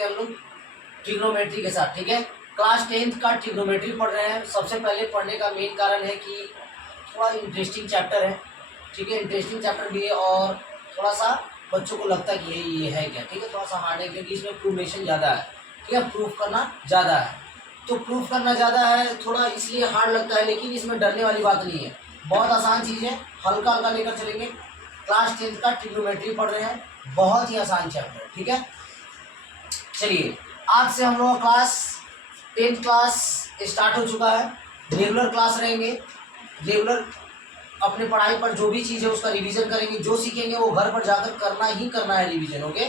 करते हैं हम लोग ट्रिग्नोमेट्री के साथ। ठीक है, क्लास 10th का ट्रिग्नोमेट्री पढ़ रहे हैं। सबसे पहले पढ़ने का मेन कारण है कि थोड़ा इंटरेस्टिंग चैप्टर है। ठीक है, इंटरेस्टिंग चैप्टर भी है और थोड़ा सा बच्चों को लगता है कि ये है क्या। ठीक है, थोड़ा सा हार्ड है क्योंकि इसमें प्रूवेशन ज़्यादा है। ठीक है, प्रूफ करना ज़्यादा है, तो प्रूफ करना ज़्यादा है थोड़ा इसलिए हार्ड लगता है, लेकिन इसमें डरने वाली बात नहीं है। बहुत आसान चीज़ है, हल्का हल्का लेकर चलेंगे। क्लास 10th का ट्रिग्नोमेट्री पढ़ रहे हैं, बहुत ही आसान चैप्टर। ठीक है, चलिए आज से हम लोग का क्लास 10th क्लास स्टार्ट हो चुका है। रेगुलर क्लास रहेंगे, रेगुलर अपने पढ़ाई पर जो भी चीज़ है उसका रिवीजन करेंगे। जो सीखेंगे वो घर पर जाकर करना ही करना है रिवीजन। ओके,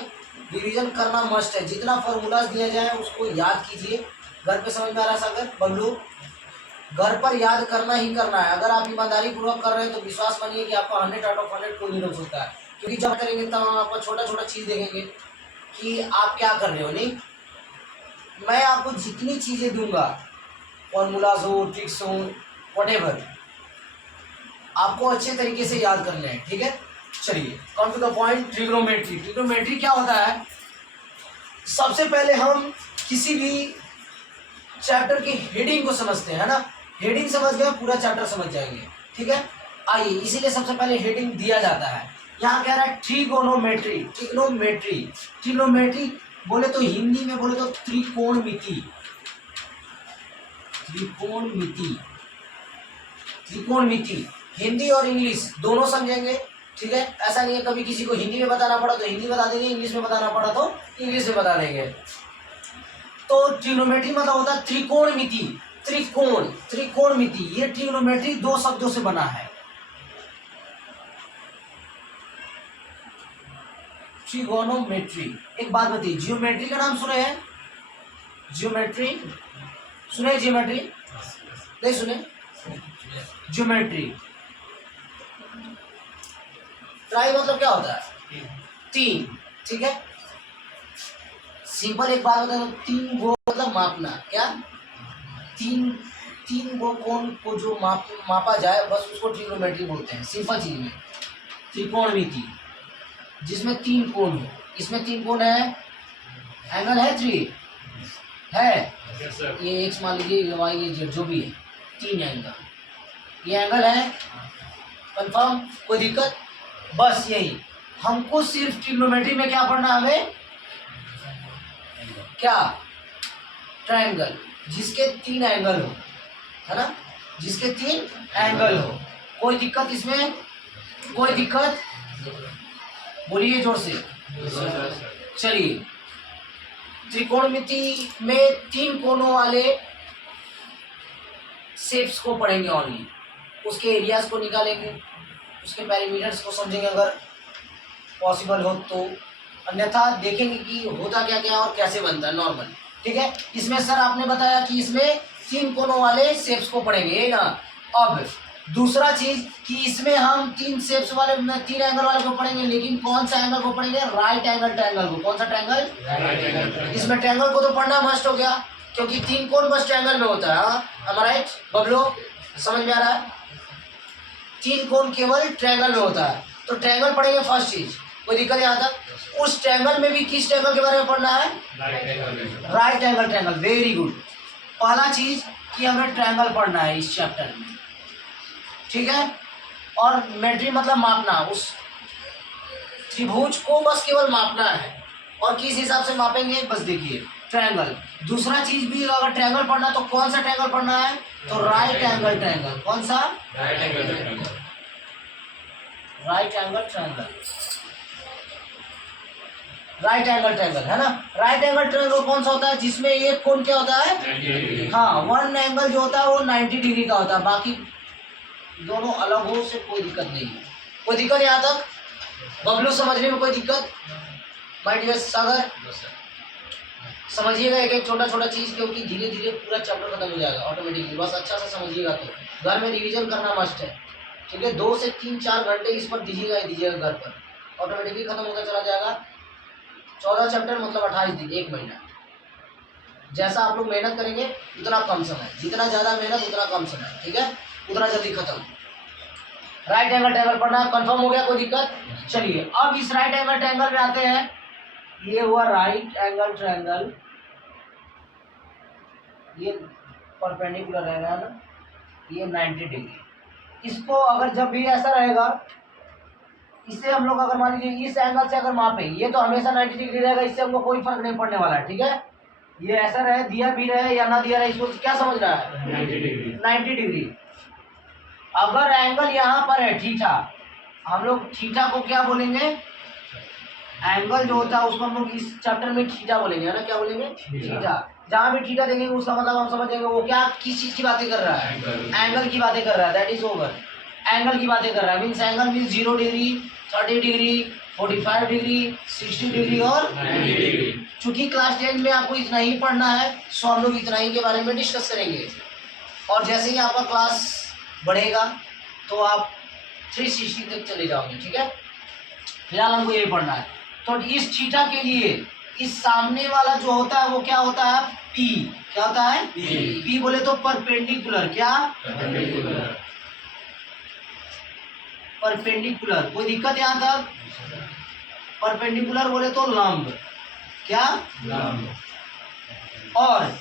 रिवीजन करना मस्ट है। जितना फार्मूलाज दिया जाए उसको याद कीजिए। घर पे समझ में आ रहा है सागर बल्लू? घर पर याद करना ही करना है। अगर आप ईमानदारी पूर्वक कर रहे हैं तो विश्वास मानिए कि आपका 100 आउट ऑफ 100 कोई नहीं रोक सकता है। क्योंकि जब करेंगे तब हम आपका छोटा छोटा चीज़ देखेंगे कि आप क्या कर रहे हो। नहीं, मैं आपको जितनी चीज़ें दूंगा, फॉर्मूलाज हो, ट्रिक्स हो, व्हाटएवर, आपको अच्छे तरीके से याद करने हैं। ठीक है, चलिए come to the point. Trigonometry, trigonometry क्या होता है? सबसे पहले हम किसी भी चैप्टर की हेडिंग को समझते हैं ना। हेडिंग समझ गए पूरा चैप्टर समझ जाएंगे। ठीक है, आइए इसीलिए सबसे पहले हेडिंग दिया जाता है। यहाँ कह रहा है ट्रिगोनोमेट्री। ट्रिग्नोमेट्री, ट्रिग्नोमेट्री बोले तो हिंदी में बोले तो त्रिकोणमिति। त्रिकोणमिति, त्रिकोणमिति हिंदी और इंग्लिश दोनों समझेंगे। ठीक है, ऐसा नहीं है कभी किसी को हिंदी में बताना पड़ा तो हिंदी बता देंगे, इंग्लिश में बताना पड़ा तो इंग्लिश में बता देंगे। तो ट्रिग्नोमेट्री मतलब होता है त्रिकोणमिति। त्रिकोण, त्रिकोणमिति, ये ट्रिग्नोमेट्री दो शब्दों से बना है। ट्रिगोनोमेट्री। एक बात बताइए, जियोमेट्री का नाम सुने हैं? जियोमेट्री सुने? जियोमेट्री नहीं सुने? ज्योमेट्री, ट्राई मतलब क्या होता है? तीन। ठीक है, सिंपल एक बात बता दो, तीन गो मतलब मापना। क्या? तीन गो कोण को जो मापा जाए बस उसको ट्रिग्नोमेट्री बोलते हैं। सिंपल चीज में त्रिकोणमिति जिसमें तीन कोण हो। इसमें तीन कोण है, एंगल है 3 है, ये एक्स मान लीजिए, वाई, ये जेड जो भी है, तीन एंगल, ये एंगल है। कंफर्म? कोई दिक्कत? बस यही हमको सिर्फ ट्रिग्नोमेट्री में क्या पढ़ना, हमें क्या? ट्रायंगल जिसके 3 एंगल हो, है ना, जिसके 3 एंगल हो। कोई दिक्कत इसमें? कोई दिक्कत? बोलिए जोर से। चलिए, त्रिकोणमिति में 3 कोणों वाले शेप्स को पढ़ेंगे ओनली। उसके एरियाज को निकालेंगे, उसके पैरामीटर्स को समझेंगे अगर पॉसिबल हो तो, अन्यथा देखेंगे कि होता क्या क्या और कैसे बनता है नॉर्मल। ठीक है, इसमें सर आपने बताया कि इसमें 3 कोणों वाले शेप्स को पढ़ेंगे, ये ना। अब दूसरा चीज कि इसमें हम 3 शेप्स वाले, 3 एंगल वाले को पढ़ेंगे, लेकिन कौन सा एंगल को पढ़ेंगे? राइट एंगल ट्रायंगल को। कौन सा ट्रायंगल? इसमें ट्रायंगल को तो पढ़ना मस्ट हो गया क्योंकि 3 कोण बस ट्रायंगल में होता है। हाँ, राइट बबलो? समझ में आ रहा है? 3 कोण केवल ट्रायंगल में होता है, तो ट्रायंगल पढ़ेंगे फर्स्ट चीज। कोई दिक्कत यहाँ तक? उस ट्रायंगल में भी किस ट्रायंगल के बारे में पढ़ना है? Right angle triangle. Very good. पहला चीज कि हमें ट्रायंगल पढ़ना है इस चैप्टर में। ठीक है, और मेट्री मतलब मापना, उस त्रिभुज को बस केवल मापना है। और किस हिसाब से मापेंगे बस देखिए, ट्रायंगल। दूसरा चीज भी अगर ट्रायंगल पढ़ना तो कौन सा ट्रायंगल पढ़ना है? तो राइट एंगल ट्रायंगल। कौन सा? Right angle triangle. Right angle triangle, right angle triangle, है ना। राइट एंगल ट्रायंगल कौन सा होता है? जिसमें एक कोण क्या होता है? हाँ, वन एंगल जो होता है वो 90 डिग्री का होता है, बाकी दोनों अलग हो से कोई दिक्कत नहीं है। कोई दिक्कत यहाँ तक? बबलू समझने में कोई दिक्कत? माय डियर सागर समझिएगा एक एक छोटा छोटा चीज, क्योंकि धीरे धीरे पूरा चैप्टर खत्म हो जाएगा ऑटोमेटिकली। बस अच्छा से समझिएगा, तो घर में रिवीजन करना मस्ट है। ठीक है, 2 से 3-4 घंटे इस पर दीजिएगा ही दीजिएगा घर पर, ऑटोमेटिकली खत्म होता चला जाएगा। 14 चैप्टर मतलब 28 दिन, 1 महीना। जैसा आप लोग मेहनत करेंगे उतना कम समय, जितना ज़्यादा मेहनत उतना कम समय। ठीक है, उतना जल्दी खत्म। राइट एंगल ट्रायंगल पढ़ना कंफर्म हो गया? कोई दिक्कत? चलिए अब इस राइट एंगल ट्रायंगल में आते हैं। ये हुआ राइट एंगल ट्रायंगल, ये परपेंडिकुलर रहेगा ना, ये 90 डिग्री। इसको अगर जब भी ऐसा रहेगा, इसे हम लोग अगर मान लीजिए इस एंगल से अगर मापे, ये तो हमेशा 90 डिग्री रहेगा, इससे हमको कोई फर्क नहीं पड़ने वाला है, ठीक है। ये ऐसा रहे, दिया भी रहे या ना दिया रहे, इसको क्या समझना है, 90 डिग्री। अगर एंगल यहाँ पर है थीटा, हम लोग थीटा को क्या बोलेंगे, एंगल जो होता है उसको हम लोग इस चैप्टर में थीटा बोलेंगे, है ना, क्या बोलेंगे, थीटा। जहाँ भी थीटा देंगे उसका मतलब हम समझ जाएंगे वो क्या, किस चीज की बातें कर रहा है, एंगल की बातें कर रहा है, दैट इज ओवर। एंगल की बातें कर रहा है, means angle means 0 degree, 30 degree, 45 degree, 60 degree और 90 डिग्री। चूंकि क्लास 10 में आपको इतना ही पढ़ना है, सो हम लोग इतना ही के बारे में डिस्कस करेंगे। और जैसे ही आपका क्लास बढ़ेगा तो आप 360 तक चले जाओगे, ठीक है। फिलहाल हमको यही पढ़ना है। तो इस थीटा के लिए इस सामने वाला जो होता है वो क्या होता है, पी। क्या होता है, पी बोले तो परपेंडिकुलर, क्या, परपेंडिकुलर। कोई दिक्कत यहाँ तक, परपेंडिकुलर बोले तो लंब, क्या, लंब। और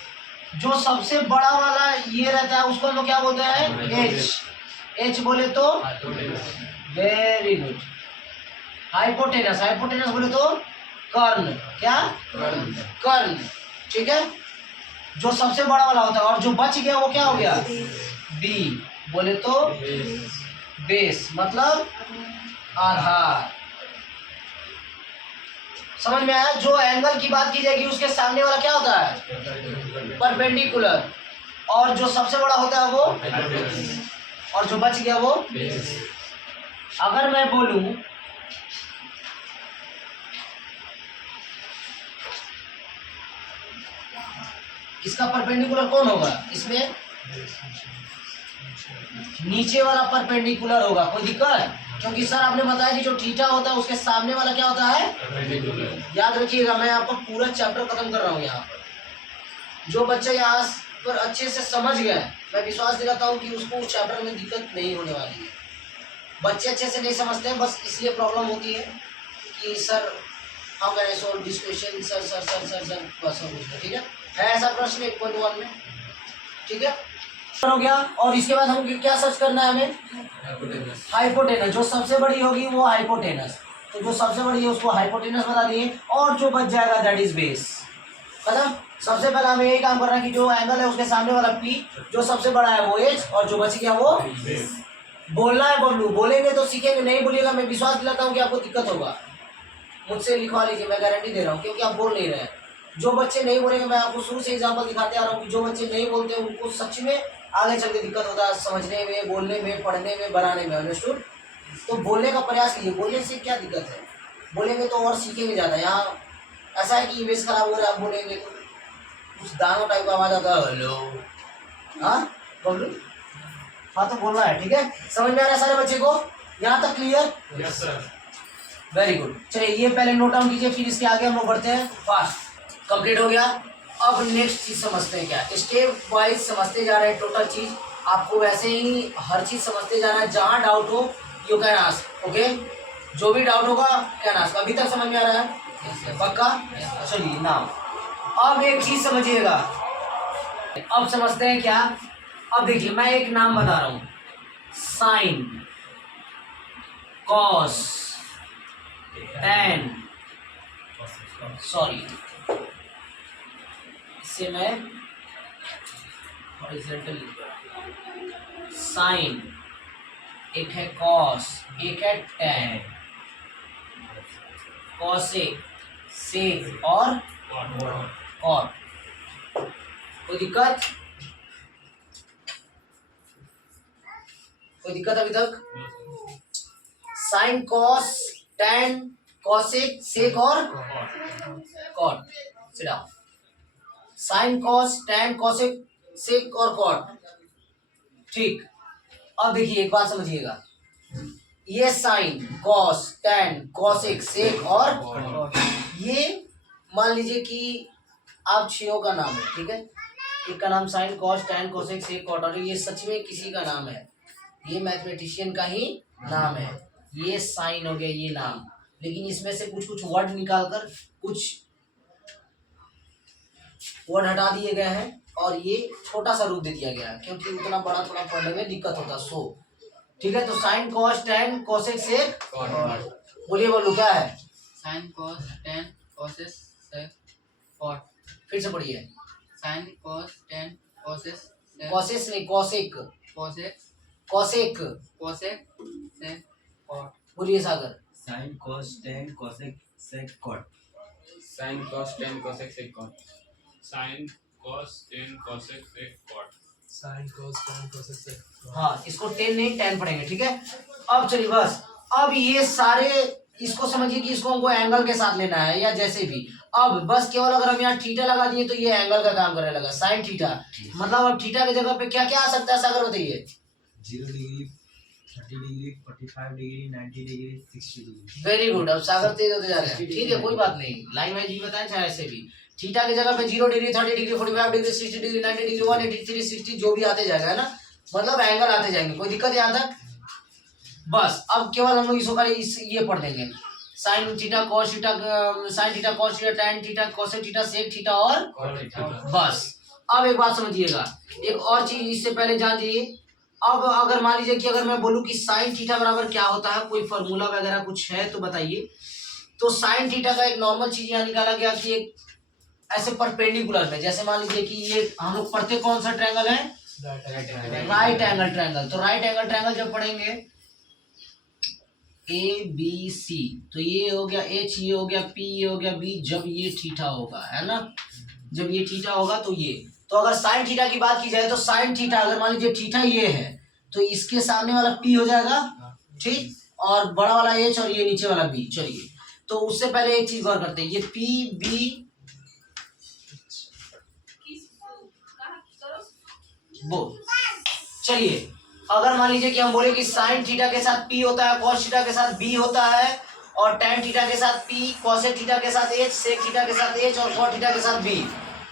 जो सबसे बड़ा वाला ये रहता है उसको हम लोग क्या बोलते हैं, एच। एच बोले तो, वेरी गुड, हाइपोटेनस। हाइपोटेनस बोले तो कर्ण, क्या, कर्ण, ठीक है। जो सबसे बड़ा वाला होता है, और जो बच गया वो क्या हो गया, बी बोले तो बेस, मतलब आधार। समझ में आया। जो एंगल की बात की जाएगी उसके सामने वाला क्या होता है, परपेंडिकुलर, और जो सबसे बड़ा होता है वो, और जो बच गया वो बेस। अगर मैं बोलूं इसका परपेंडिकुलर कौन होगा, इसमें नीचे वाला परपेंडिकुलर होगा, कोई दिक्कत, क्योंकि सर आपने बताया कि जो थीटा होता है उसके सामने वाला क्या होता है, परपेंडिकुलर। याद रखिएगा, मैं आपको पूरा चैप्टर खत्म कर रहा हूँ यहाँ पर। जो बच्चा यहाँ पर अच्छे से समझ गया, मैं विश्वास दिलाता हूँ कि उसको उस चैप्टर में दिक्कत नहीं होने वाली है। बच्चे अच्छे से नहीं समझते हैं, बस इसलिए प्रॉब्लम होती है कि sir how can I solve this question, sir sir sir sir sir बस हो गया, ठीक है ऐसा प्रश्न 1.1 में, ठीक है, हो गया। और इसके बाद हम क्या सर्च करना है हमें, हाइपोटेनस। जो सबसे बड़ी होगी वो हाइपोटेनस, तो जो सबसे बड़ी है उसको हाइपोटेनस बता दिए, और जो बच जाएगा दैट इज बेस, खत्म। सबसे पहले हमें यही काम करना है कि जो एंगल है उसके सामने वाला पी, जो सबसे बड़ा है वो एच, और जो बच गया वो बेस। बोलना है बबलू, बोलेंगे तो सीखेंगे, नहीं बोलिएगा मैं विश्वास दिलाता हूँ कि आपको दिक्कत होगा। मुझसे लिखवा लीजिए, मैं गारंटी दे रहा हूँ, क्योंकि आप बोल नहीं रहे हैं। जो बच्चे नहीं बोलेंगे, मैं आपको शुरू से एग्जांपल दिखाते आ रहा हूँ कि जो बच्चे नहीं बोलते उनको सच में आगे चल के दिक्कत होता है, समझने में, बोलने में, पढ़ने में, बनाने में, अंडरस्टूड। तो बोलने का प्रयास कीजिए, बोलने से क्या दिक्कत है, बोलेंगे तो और सीखेंगे ज़्यादा। यहाँ ऐसा है कि इमेज खराब हो रहा है, आप बोलेंगे तो कुछ दानों टाइप का आवाज़ आता है, हेलो, हाँ बबलू, हाँ तो बोलना है, ठीक है। समझ में आ रहा है सारे बच्चे को, यहाँ तक clear, yes sir, very good. चलिए ये पहले नोट डाउन कीजिए, फिर इसके आगे हम लोग बढ़ते हैं फास्ट। कंप्लीट हो गया। अब नेक्स्ट चीज समझते हैं, क्या स्टेप वाइज समझते जा रहे हैं, टोटल चीज आपको वैसे ही हर चीज समझते जाना है। जहाँ डाउट हो यू कैन आस्क, ओके, जो भी डाउट होगा कैन आस्क। अभी तक समझ में आ रहा है, पक्का। चलिए नाम, अब एक चीज समझिएगा, अब समझते हैं क्या। अब देखिए मैं एक नाम बता रहा हूं, साइन, कॉस, tan, सॉरी इसे मैं हॉरिजॉन्टल लिख रहा हूं, साइन, एक है कॉस, एक है tan, कॉसेक, सेक और कॉट। कोई दिक्कत, कोई दिक्कत अभी तक। Sine, cos, tan, cosec, sec और cot. Sit down. Sine, cos, tan, cosec, sec और कॉट, ठीक। अब देखिए एक बात समझिएगा, ये sine, cos, tan, cosec, sec और कॉट, ये मान लीजिए कि आप छो का नाम है, ठीक है। एक का नाम sign, cos, tan, cosec, sec, cot, और ये सच में किसी का नाम है, ये मैथमेटिशियन का ही नाम है। ये साइन हो गया, ये नाम, लेकिन इसमें से कुछ कुछ वर्ड निकालकर कुछ वर्ड हटा दिए गए हैं और ये छोटा सा रूप दे दिया गया है क्योंकि उतना बड़ा थोड़ा पढ़ने में दिक्कत होता है। सो ठीक है, तो sine cos tan cosec sec बोलिए, बोलो क्या है? Sine cos tan cosec sec cot. फिर से पढ़िए। Sine cos tan cosec cosec नहीं, cosec cosec cosec cosec sec cot. बोलिए Sagar. Sine cos tan cosec sec cot. Sine cos tan cosec sec cot. Sine cos tan cosec sec cot. Sine cos tan cosec sec. हाँ, इसको 10 नहीं 10 पढ़ेंगे, ठीक है। अब चलिए बस, अब ये सारे इसको समझिए कि इसको हमको एंगल के साथ लेना है या जैसे भी। अब बस केवल अगर हम यहाँ थीटा लगा दिए तो ये एंगल का काम करने लगा, साइन थीटा। मतलब अब थीटा की जगह पे क्या क्या आ सकता है सागर बताइए? 0 degree, 30 degree, 45 degree, 90 degree, 60 degree. Very good. अब सागर तेज होते जा रहे हैं, ठीक है, कोई बात नहीं, लाइन वाइज भी बताएं चाहे ऐसे भी। थीटा की जगह पे 0 degree, 30 degree, 45 degree, 60 degree, 90 degree, 183, 60 जो भी आते जाएगा, है ना, मतलब एंगल आते जाएंगे, कोई दिक्कत यहाँ तक? बस अब केवल हम लोग इसको खाली ये पढ़ देंगे, sine theta cos theta, sine theta cos theta, tan theta cosec theta, sec theta और बस। अब एक बात समझिएगा, एक और चीज इससे पहले जान जाइए। अब अगर मान लीजिए कि अगर मैं बोलूँ कि साइन थीटा बराबर क्या होता है, कोई फॉर्मूला वगैरह कुछ है तो बताइए। तो साइन थीटा का एक नॉर्मल चीज यहाँ निकाला गया कि एक ऐसे परपेंडिकुलर में, जैसे मान लीजिए कि ये हम लोग पढ़ते कौन सा ट्रायंगल है? Right angle triangle. तो राइट एंगल ट्रायंगल जब पढ़ेंगे ए बी सी, तो ये हो गया एच, ये हो गया पी, ये हो गया बी, जब ये थीटा होगा, है ना, जब ये थीटा होगा तो ये। तो अगर साइन थीटा की बात की जाए तो साइन थीटा अगर मान लीजिए थीटा ये है तो इसके सामने वाला पी हो जाएगा, ठीक, और बड़ा वाला एच और ये नीचे वाला बी। चलिए, तो उससे पहले एक चीज गौर करते हैं, ये पी बी बोल। चलिए, अगर मान लीजिए कि हम बोले कि साइन थीटा के साथ पी होता है, कॉस थीटा के साथ बी होता है, और टैन थीटा के साथ पी, कॉसेक थीटा के साथ एच, सेक थीटा के साथ एच और कॉट थीटा के साथ बी,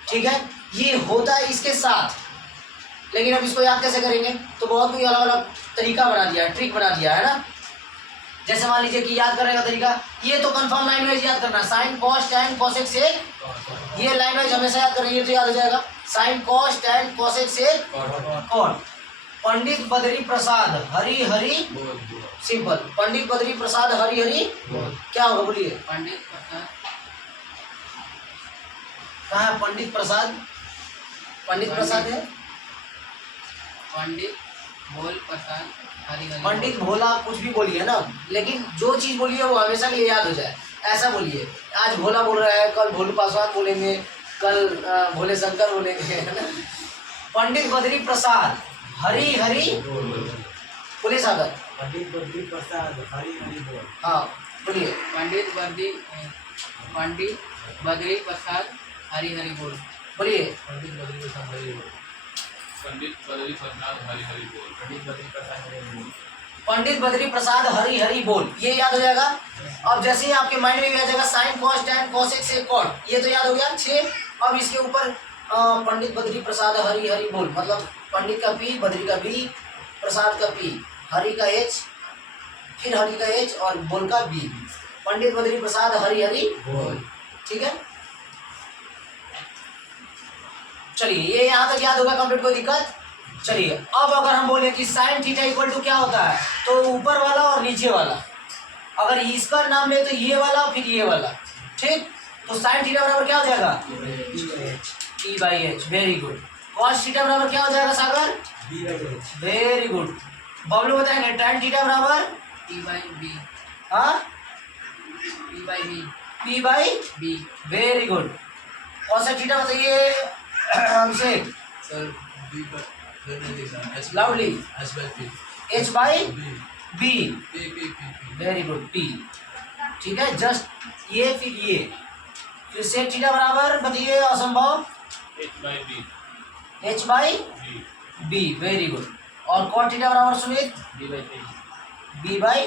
ठीक है, ये होता है इसके साथ। लेकिन अब इसको याद कैसे करेंगे? तो बहुत कोई अलग अलग तरीका बना दिया है, ट्रिक बना दिया है ना। जैसे मान लीजिए कि याद करने का तरीका, ये तो कंफर्म लाइन वाइज याद करना, sine cos tan cosec sec, ये लाइन वाइज हमेशा याद करेंगे तो याद हो जाएगा, sine cos tan cosec sec cot. Pandit Badri Prasad Hari Hari, simple, Pandit Badri Prasad Hari Hari क्या होगा बोलिए? पंडित प्रसाद। कहाँ है पंडित प्रसाद? पंडित प्रसाद है, पंडित भोल प्रसाद हरि हरि। पंडित भोला कुछ भी बोलिए ना, लेकिन जो चीज बोलिए वो हमेशा के लिए याद हो जाए, ऐसा बोलिए। आज भोला बोल रहा है, कल भोलू पासवान बोलेंगे, कल भोले शंकर बोलेंगे, है ना। पंडित बद्री प्रसाद हरि हरि बोलिए सागर। पंडित बद्री प्रसाद हरि हरि बोल। हाँ बोलिए। पंडित बद्री प्रसाद हरि हरि बोल। बोलिए। पंडित बद्री प्रसाद हरि बोल। पंडित बद्री प्रसाद हरि हरि बोल। पंडित बद्री प्रसाद हरि हरि बोल। पंडित बद्री प्रसाद हरि हरि बोल, ये याद हो जाएगा। अब जैसे ही आपके माइंड में भी आ जाएगा sine cos tan cosec sec cot, ये तो याद हो गया 6। अब इसके ऊपर पंडित बद्री प्रसाद हरि हरि बोल, मतलब पंडित का पी, बद्री का बी, प्रसाद का पी, हरि का एच, फिर हरि का एच और बोल का बी, पंडित बद्री प्रसाद हरि हरि बोल, ठीक है। चलिए, ये यहाँ तक याद होगा कंप्लीट, कोई दिक्कत? चलिए, अब अगर हम बोले कि साइन थीटा इक्वल टू क्या होता है, तो ऊपर वाला और नीचे वाला, अगर इसका नाम ले तो ये वाला फिर ये वाला, ठीक। तो साइन थीटा बराबर क्या हो जाएगा? P by H, very good. Cos theta बराबर क्या हो जाएगा Sagar? B by H, very good. Bablu बताएंगे टैन थीटा बराबर पी बाई बी। हाँ, P by B. P by B. Very good. Cosec theta बताइए हमसे सर बी पर मैंने लिखा H loudly. H by P. H by B B, P P P. Very good, P, ठीक है। Just ये फिर ये, फिर सेक थीटा बराबर बताइए असंभव H by B. H by B. B, very good. और कॉट थीटा बराबर Sumit B by P. B by,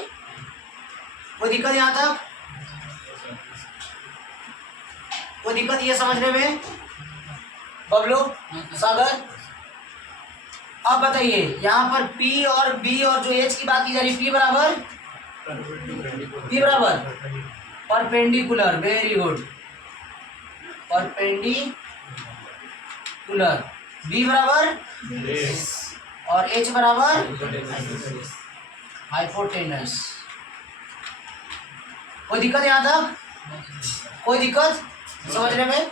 कोई दिक्कत यहाँ तक? कोई दिक्कत ये समझने में? बबलू, सागर, अब बताइए यहाँ पर P और B और जो H की बात की जा रही है, P बराबर perpendicular, very good, perpendicular, B बराबर और एच बराबर हाइपोटेनस। कोई दिक्कत यहाँ तक? कोई दिक्कत समझने में?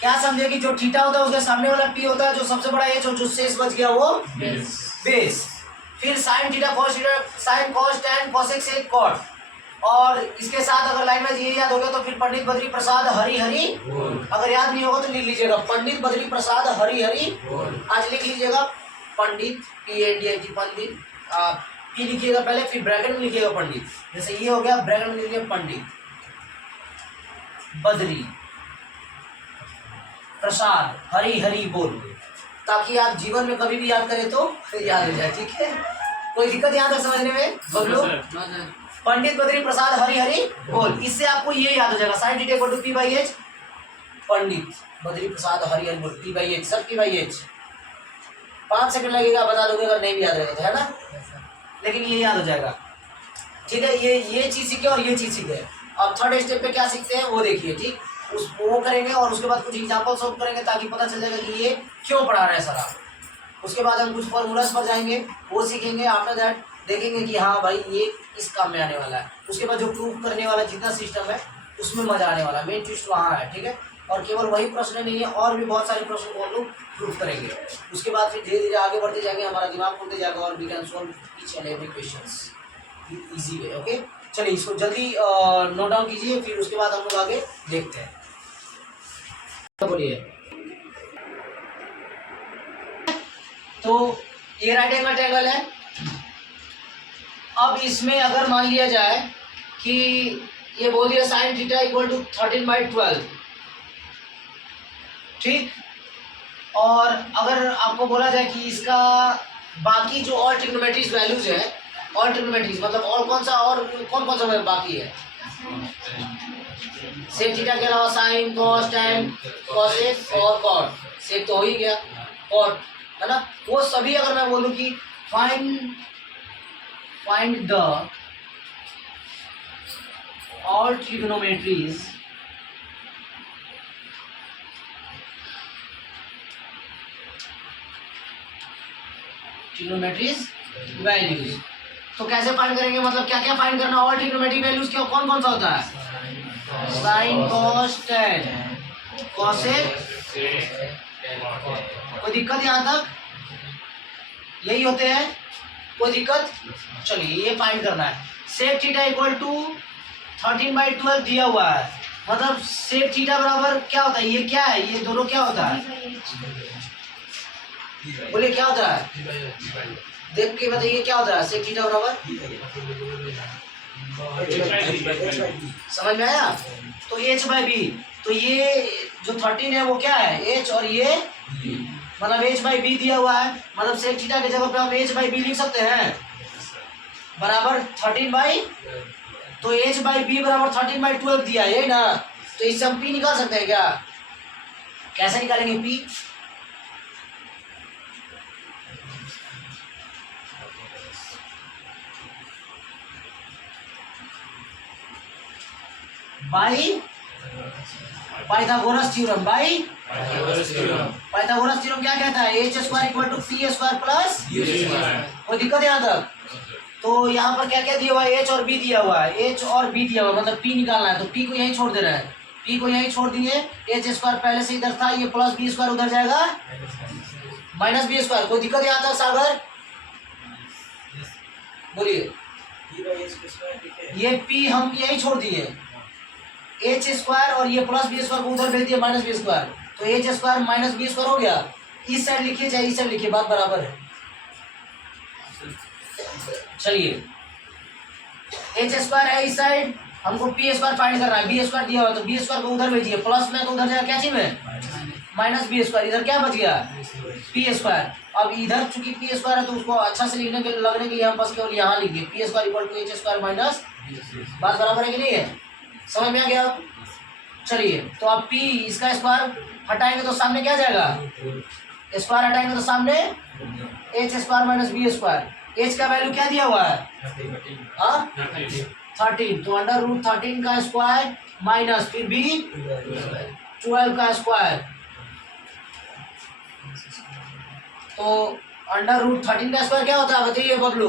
क्या समझे कि जो थीटा होता है उसके सामने वाला पी होता है, जो सबसे बड़ा एच और जो शेष बच गया वो बेस। फिर sine theta cos theta, sine cos tan cosec sec cot, और इसके साथ अगर लाइन में ये याद हो गया तो फिर पंडित बद्री प्रसाद हरि हरि, अगर याद नहीं होगा तो लिख लीजिएगा पंडित बद्री प्रसाद हरि हरि, आज लिख लीजिएगा पंडित, PNDIT पंडित, पी लिखिएगा पहले, फिर ब्रैकेट में लिखिएगा पंडित, जैसे ये हो गया ब्रैकेट में लिखिएगा पंडित बद्री प्रसाद हरि हरि बोल, ताकि आप जीवन में कभी भी याद करें तो फिर याद हो जाए। ठीक है, कोई दिक्कत यहाँ तक समझने में? बबलू, पंडित बद्री प्रसाद हरि हरि बोल, इससे आपको ये याद हो जाएगा sine theta equal to P by H, Pandit Badri Prasad Hari Hari बोल, पी बाई एच, सब पी बाई एच। 5 सेकंड लगेगा, बता दोगे अगर नहीं भी याद रहेगा तो, है ना, लेकिन ये याद हो जाएगा। ठीक है, ये चीज सीखे और ये चीज सीखे। अब थर्ड स्टेप पे क्या सीखते हैं वो देखिए, ठीक, वो करेंगे और उसके बाद कुछ एग्जाम्पल सॉल्व करेंगे ताकि पता चल जाएगा कि ये क्यों पढ़ा रहा है सारा। उसके बाद हम कुछ फॉर्मूलाज पर जाएंगे, वो सीखेंगे। आफ्टर दैट देखेंगे कि हाँ भाई ये इस काम में आने वाला है। उसके बाद जो प्रूफ करने वाला जितना सिस्टम है उसमें मजा आने वाला है, मेन ट्विस्ट वहाँ है। ठीक है, और केवल वही प्रश्न नहीं है, और भी बहुत सारे प्रश्न को हम लोग प्रूफ करेंगे। उसके बाद फिर धीरे धीरे आगे बढ़ते जाएंगे, हमारा दिमाग खुलते जाएगा और we can solve each and every questions easy way. Okay, चलिए इसको जल्दी नोट डाउन कीजिए, फिर उसके बाद हम लोग आगे देखते हैं। बोलिए, तो ये राइट एंगल ट्रायंगल है। अब इसमें अगर मान लिया जाए कि ये बोल दिया साइन थीटा इक्वल टू 13/12, ठीक, और अगर आपको बोला जाए कि इसका बाकी जो और ट्रिग्नोमेट्रिक वैल्यूज है, और ट्रिग्नोमेट्रिक मतलब और कौन कौन सा बाकी है, सेक थीटा के अलावा साइन कॉस टैन कॉसेक और कॉट, सेक तो हो ही गया, कॉट है ना, वो सभी अगर मैं बोलूं कि फाइंड द ऑल ट्रिग्नोमेट्रीज वैल्यूज, तो कैसे फाइंड करेंगे, मतलब क्या क्या फाइंड करना, ऑल ट्रिग्नोमेट्रिक वैल्यूज क्या कौन सा होता है, साइन कॉस टैन कॉसेक, कोई दिक्कत यहाँ तक, यही होते हैं, कोई दिक्कत? चलिए ये फाइंड करना है। सेक थीटा इक्वल टू 13/12 दिया हुआ है, मतलब सेक थीटा बराबर क्या होता है, ये क्या है, ये दोनों क्या होता है, बोलिए क्या होता है, देख के बताइए क्या होता है, सेक थीटा बराबर, समझ में आया? तो h/b, तो ये जो 13 है वो क्या है, h, और ये मतलब h/b दिया हुआ है, मतलब सेक थीटा की जगह पे हम h/b लिख सकते हैं बराबर 13 तो h/b बराबर 13/12 दिया है ना, तो इससे हम p निकाल सकते हैं क्या? कैसे निकालेंगे p? By Pythagoras theorem, by Pythagoras theorem क्या कहता है, h² equal to p² plus, कोई दिक्कत यहाँ तक? तो यहाँ पर क्या क्या दिया हुआ है, h और b दिया हुआ है, h और b दिया हुआ है, मतलब p निकालना है, तो p को यहीं छोड़ देना है, p को यहीं छोड़ दिए, h² पहले से इधर था, ये प्लस b² उधर जाएगा माइनस b², कोई दिक्कत यहाँ तक सागर? बोलिए, ये p हम यहीं छोड़ दिए, h² और ये प्लस b² को उधर भेज दिया माइनस b², तो h² माइनस b² हो गया। इस साइड लिखिए चाहे इस साइड लिखिए, बात बराबर है। चलिए h² है इस साइड, हमको p² फाइंड करना है, b² दिया हुआ तो b² को उधर भेजिए, प्लस में तो उधर जाएगा क्या चीज में, माइनस b², इधर क्या बच गया, p²। अब इधर चूंकि p² है तो उसको अच्छा से लिखने के लगने के लिए हम बस केवल यहाँ लिख दिए p² equal to h² minus, बात बराबर है कि नहीं है, समझ में आ गया? चलिए तो अब p इसका स्क्वायर हटाएंगे तो सामने क्या जाएगा, स्क्वायर हटाएंगे तो सामने h² माइनस b², h का वैल्यू क्या दिया हुआ है, हाँ 13, तो अंडर रूट 13 का स्क्वायर माइनस फिर भी 12 का स्क्वायर, तो अंडर रूट 13 का स्क्वायर क्या होता है बताइए बबलू,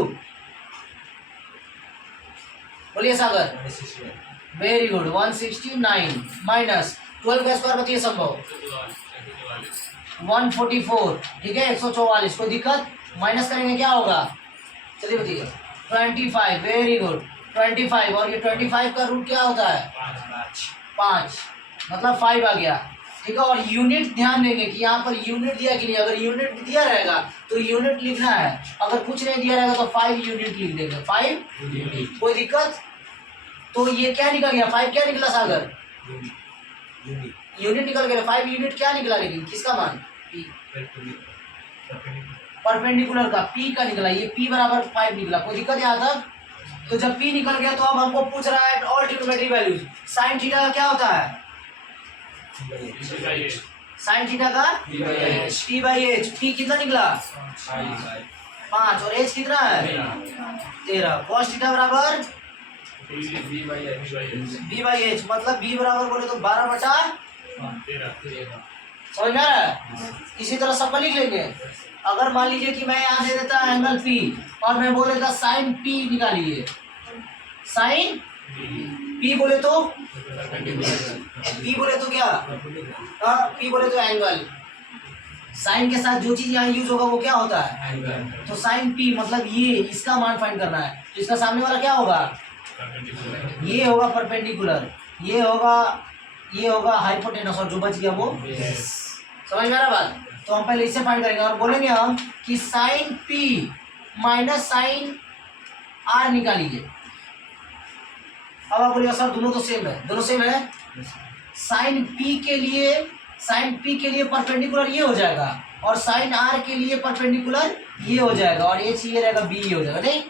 बोलिए सागर। वेरी गुड, 169 माइनस 12 का स्क्वायर बताइए संभव 144, ठीक है 144, कोई दिक्कत, माइनस करेंगे क्या होगा, चलिए बताइए 25, वेरी गुड 25, और ये 25 का रूट क्या होता है 5, मतलब 5 आ गया, ठीक है। और यूनिट ध्यान देंगे कि यहाँ पर यूनिट दिया कि नहीं, अगर यूनिट दिया रहेगा तो यूनिट लिखना है, अगर कुछ नहीं दिया रहेगा तो 5 यूनिट लिख देंगे, 5 कोई दिक्कत। तो ये क्या निकल गया, 5 क्या निकला सागर, यूनिट निकल गया, 5 यूनिट क्या निकला, लेकिन किसका मान, परपेंडिकुलर का पी का निकला, ये पी बराबर 5 निकला, कोई दिक्कत यहाँ तक। तो जब पी निकल गया तो अब हमको पूछ रहा है all trigonometry values, sine theta का क्या होता है, साइन थीटा का पी बाई एच, पी कितना निकला 5 और एच कितना है 13, कॉस थीटा बराबर बी बाई एच, मतलब बी बराबर बोले तो 12/13, समझ में आ रहा है। इसी तरह सबका लिख लेंगे, अगर मान लीजिए कि मैं यहाँ दे देता एंगल पी और मैं बोल देता साइन पी निकालिए, साइन पी बोले तो क्या, हाँ पी बोले तो एंगल, साइन के साथ जो चीज यहाँ यूज होगा वो क्या होता है, तो साइन पी मतलब ये, इसका मान फाइंड करना है, तो इसका सामने वाला क्या होगा, ये होगा परपेंडिकुलर, ये होगा हाइपोटेनस, और जो बच गया वो समझ में आ रहा बात। तो हम पहले इससे फाइंड करेंगे और बोलेंगे हम कि sine P minus sine R निकालिए। अब आप बोलिएगा सर दोनों तो सेम है, दोनों सेम है, साइन पी के लिए परपेंडिकुलर ये हो जाएगा और साइन आर के लिए परपेंडिकुलर ये हो जाएगा, और एच ये रहेगा बी ये हो जाएगा, नहीं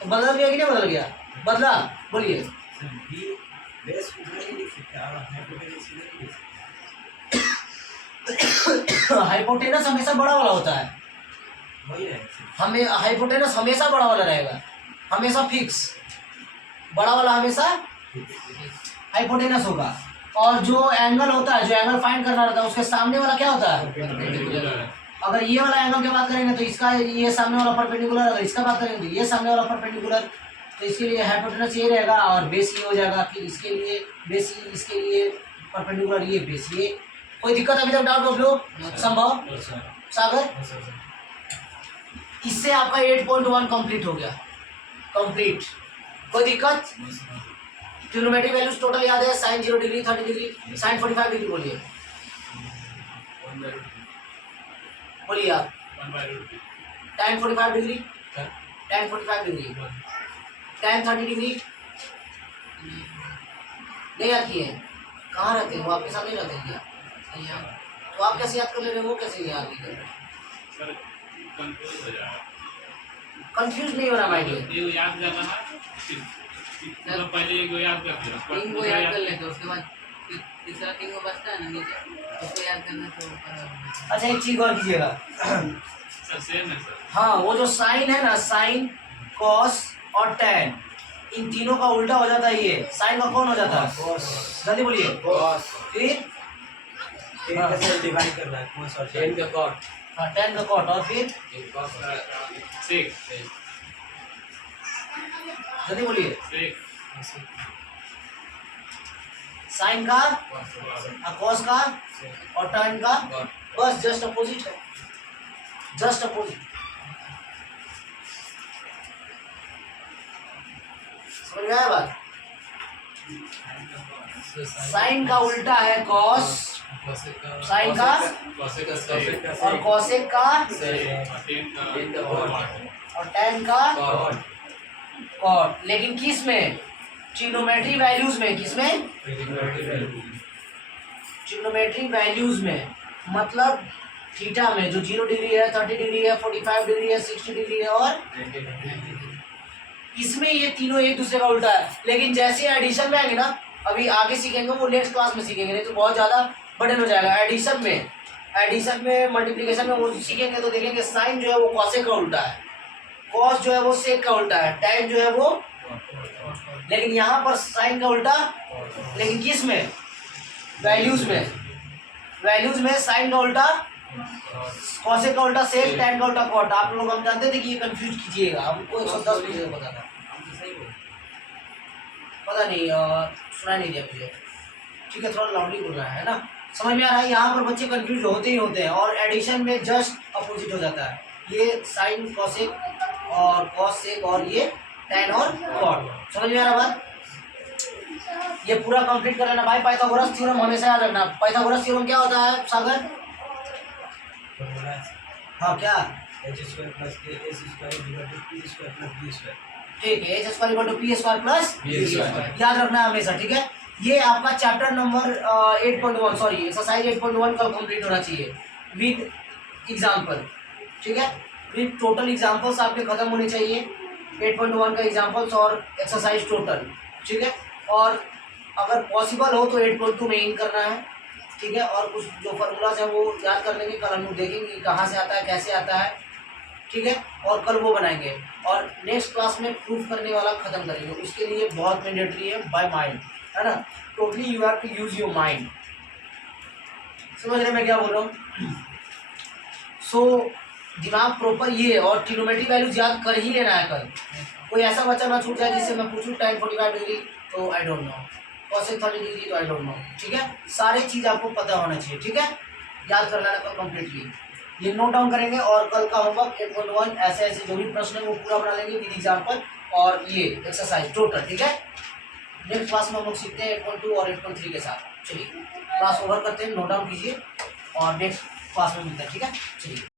तो बदल गया कि नहीं बदल गया, बदला, बोलिए हाइपोटेनस हमेशा बड़ा वाला होता है, हमें हाइपोटेनस हमेशा बड़ा वाला रहेगा, हमेशा फिक्स बड़ा वाला हमेशा हाइपोटेनस होगा, और जो एंगल होता है, जो एंगल फाइंड करना रहता है उसके सामने वाला क्या होता है, अगर ये वाला एंगल की बात करेंगे तो इसका ये सामने वाला परपेंडिकुलर, अगर इसका बात करेंगे तो ये सामने वाला परपेंडिकुलर, तो इसके लिए हाइपोटेनस ये रहेगा और बेस ये हो जाएगा, फिर इसके लिए बेस, इसके लिए परपेंडिकुलर ये बेस ये, कोई दिक्कत अभी तक डाउट बबलू संभव सागर। इससे आपका 8.1 कंप्लीट हो गया, कंप्लीट, कोई दिक्कत। ट्रिग्नोमेट्री वैल्यूज टोटल याद है, sine 0 degree 30 degree sine 45 degree, बोलिए आप, tan 45 degree, tan 45 degree, tan 30 degree नहीं याद किए, कहाँ रहते हैं वो, आपके साथ नहीं रहते हैं क्या, तो आप कैसे याद कर ले रहे हैं, वो कैसे याद नहीं कर रहे, कंफ्यूज नहीं हो रहा माइंड में, ये याद करना है, मतलब पहले एक याद कर दिया, तीन को याद कर लेते, उसके बाद तीसरा 3 को बचता है ना नीचे, उसको याद करना तो। अच्छा एक चीज और कीजिएगा, सर सेम है सर, हाँ वो जो साइन है ना, साइन कॉस और टैन, इन तीनों का उल्टा हो जाता है, ये साइन का कौन हो जाता है, जल्दी बोलिए, फिर डिवाइड करना है कॉस और टेन का कॉट, हाँ टैन का कॉट, और फिर सिक्स जल्दी बोलिए, सिक्स साइन का कॉस का और टैन का, बस जस्ट अपोजिट है, जस्ट अपोजिट, समझ में आया बात। साइन का उल्टा है कॉस, साइन का और कॉसेक का और टैन का कॉट, लेकिन किस में, ट्रिग्नोमेट्री वैल्यूज में, किस में, ट्रिग्नोमेट्री वैल्यूज में, मतलब थीटा में, जो 0 डिग्री है, 30 डिग्री है, 45 डिग्री है, 60 डिग्री है, और इसमें ये तीनों एक दूसरे का उल्टा है। लेकिन जैसे एडिशन में आएंगे ना, अभी आगे सीखेंगे, वो नेक्स्ट क्लास में सीखेंगे, नहीं तो बहुत ज़्यादा बर्डन हो जाएगा। एडिशन में मल्टीप्लिकेशन में वो सीखेंगे तो देखेंगे साइन जो है वो कॉसेक का उल्टा है, कॉस जो है वो सेक का उल्टा है, टैन जो है वो, लेकिन यहाँ पर साइन का उल्टा, लेकिन किस में, वैल्यूज में साइन का उल्टा कॉसेक का उल्टा सेक, टैन का उल्टा कॉट। आप लोग हम जानते थे कि ये कंफ्यूज कीजिएगा, हमको 110 पूछेगा पता था, पता नहीं सुना नहीं दिया मुझे, ठीक है, थोड़ा लाउडली बोलना है ना, समझ में आ रहा है। यहाँ पर बच्चे कंफ्यूज होते ही होते हैं, और एडिशन में जस्ट अपोजिट हो जाता है, ये साइन कॉसेक और कॉस सेक और ये टैन और कॉट। समझ में आ रहा बात, ये पूरा कंप्लीट कर लेना भाई। पाइथागोरस थ्योरम हमेशा याद रखना। पाइथागोरस थ्योरम क्या होता है सागर? हाँ क्या? h² plus a² divided p² plus b²। ठीक है, h² = p² प्लस b²। याद रखना है हमेशा, ठीक है। ये आपका चैप्टर नंबर 8.1 सॉरी एक्सरसाइज 8.1 कल कंप्लीट होना चाहिए विद एग्जाम्पल, ठीक है, विद टोटल एग्जाम्पल्स आपके खत्म होने चाहिए, 8.1 का एग्जाम्पल्स और एक्सरसाइज टोटल, ठीक है। और अगर पॉसिबल हो तो 8.2 में इन करना है, ठीक है। और कुछ जो फार्मूलाज हैं वो याद कर लेंगे, कल हम लोग देखेंगे कहाँ से आता है, कैसे आता है, ठीक है, और कल वो बनाएंगे, और नेक्स्ट क्लास में प्रूफ करने वाला खत्म करेंगे। उसके लिए बहुत मैंडेटरी है बाय माइंड, है ना, totally you have to use your mind. समझ रहे मैं क्या बोल रहा हूँ? सो दिमाग प्रॉपर ये, और ट्रिग्नोमेट्री वैल्यूज याद कर ही लेना है कल। कोई ऐसा बच्चा ना छूट जाए जिससे मैं पूछूं tan 45 डिग्री तो I don't know, cosec 30 degree तो आई डोंट नो, ठीक है। सारी चीज़ आपको पता होना चाहिए, ठीक है, याद कर लेना कल कम्प्लीटली। ये नोट डाउन करेंगे, और कल का होमवर्क 8.1 ऐसे ऐसे जो भी प्रश्न है वो पूरा बना लेंगे विद एग्जाम्पल, और ये एक्सरसाइज टोटल, ठीक है। नेक्स्ट क्लास में हम लोग सीखते हैं 8.2 और 8.3 के साथ। चलिए क्लास ओवर करते हैं, नोट डाउन कीजिए, और नेक्स्ट क्लास में मिलते हैं, ठीक है, चलिए।